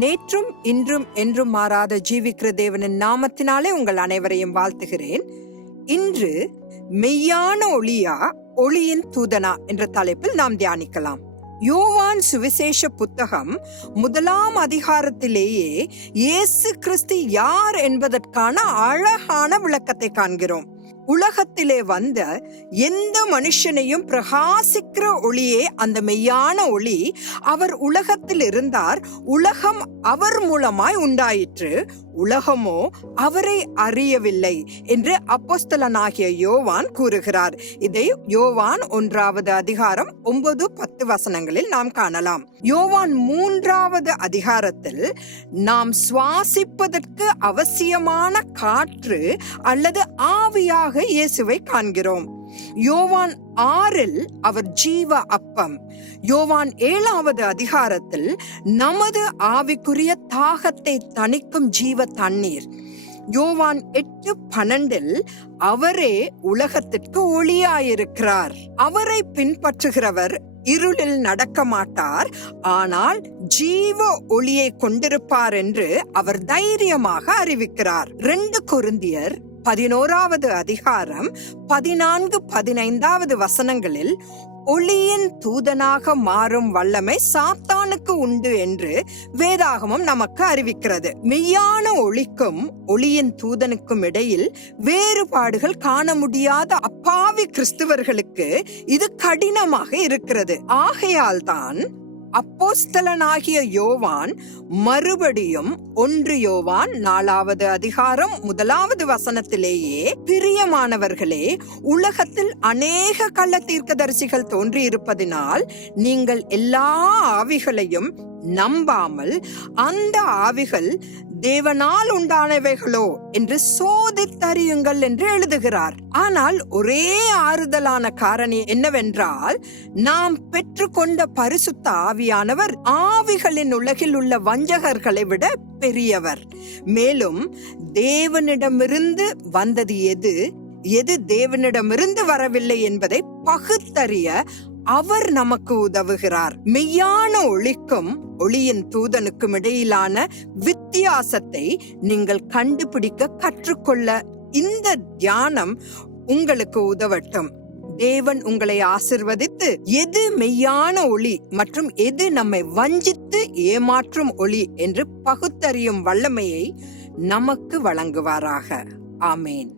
நேற்றும் இன்றும் என்றும் மாறாத ஜீவிக்கிற தேவனின் நாமத்தினாலே உங்கள் அனைவரையும் வாழ்த்துகிறேன். இன்று மெய்யான ஒளியா ஒளியின் தூதனா என்ற தலைப்பில் நாம் தியானிக்கலாம். யோவான் சுவிசேஷ புத்தகம் முதலாம் அதிகாரத்திலேயே இயேசு கிறிஸ்து யார் என்பதற்கான அழகான விளக்கத்தை காண்கிறோம். உலகத்திலே வந்த எந்த மனுஷனையும் பிரகாசிக்கிற ஒளியே அந்த மெய்யான ஒளி. அவர் உலகத்தில் இருந்தார் உலகம் அவர் மூலமாய் உண்டாயிற்று. உலகமோ அவரை அறியவில்லை என்று அப்போஸ்தலனாகிய யோவான் கூறுகிறார். இதை யோவான் ஒன்றாவது அதிகாரம் ஒன்பது பத்து வசனங்களில் நாம் காணலாம். யோவான் மூன்றாவது அதிகாரத்தில் நாம் சுவாசிப்பதற்கு அவசியமான காற்று அல்லது ஆவியாக இயேசுவை காண்கிறோம். யோவான் ஆறில் அவர் ஜீவ அப்பம். யோவான் ஏழாவது அதிகாரத்தில் நமது ஆவிக்குரிய தாகத்தை தணிக்கும் ஜீவ தண்ணீர். யோவான் எட்டு பன்னெண்டில் அவரே உலகத்திற்கு ஒளியாயிருக்கிறார். அவரை பின்பற்றுகிறவர் இருளில் நடக்க மாட்டார். ஆனால் ஜீவ ஒளியை கொண்டிருப்பார் என்று அவர் தைரியமாக அறிவிக்கிறார். ரெண்டு கொருந்தியர் பதினோராவது அதிகாரம் பதினான்கு பதினைந்தாவது வசனங்களில் ஒளியின் தூதனாக மாறும் வல்லமை சாத்தானுக்கு உண்டு என்று வேதாகமம் நமக்கு அறிவிக்கிறது. மெய்யான ஒளிக்கும் ஒளியின் தூதனுக்கும் இடையில் வேறுபாடுகள் காண முடியாத அப்பாவி கிறிஸ்துவர்களுக்கு இது கடினமாக இருக்கிறது. ஆகையால் தான் அப்போஸ்தலனாகிய யோவான் மறுபடியும் ஒன்று யோவான் நாலாவது அதிகாரம் முதலாவது வசனத்திலேயே பிரியமானவர்களே உலகத்தில் அநேக கள்ள தீர்க்கதரிசிகள் தோன்றியிருப்பதினால் நீங்கள் எல்லா ஆவிகளையும் நம்பாமல் அந்த ஆவிகள் தேவனால் உண்டானவைகளோ என்று சோதித்தறியுங்கள் என்று எழுதுகிறார். ஆனால் ஒரே ஆறுதலான காரணி என்னவென்றால் நாம் பெற்றுக்கொண்ட பரிசுத்த ஆவியானவர் ஆவிகளின் உலகில் உள்ள வஞ்சகர்களை விட பெரியவர். மேலும் தேவனிடமிருந்து வந்தது எது? எது தேவனிடமிருந்து வரவில்லை என்பதை பகுத்தறிய அவர் நமக்கு உதவுகிறார். மெய்யான ஒளிக்கும் ஒளியின் தூதனுக்கும் இடையிலான வித்தியாசத்தை நீங்கள் கண்டுபிடிக்க கற்றுக்கொள்ள இந்த தியானம் உங்களுக்கு உதவட்டும். தேவன் உங்களை ஆசிர்வதித்து எது மெய்யான ஒளி மற்றும் எது நம்மை வஞ்சித்து ஏமாற்றும் ஒளி என்று பகுத்தறியும் வல்லமையை நமக்கு வழங்குவாராக. ஆமேன்.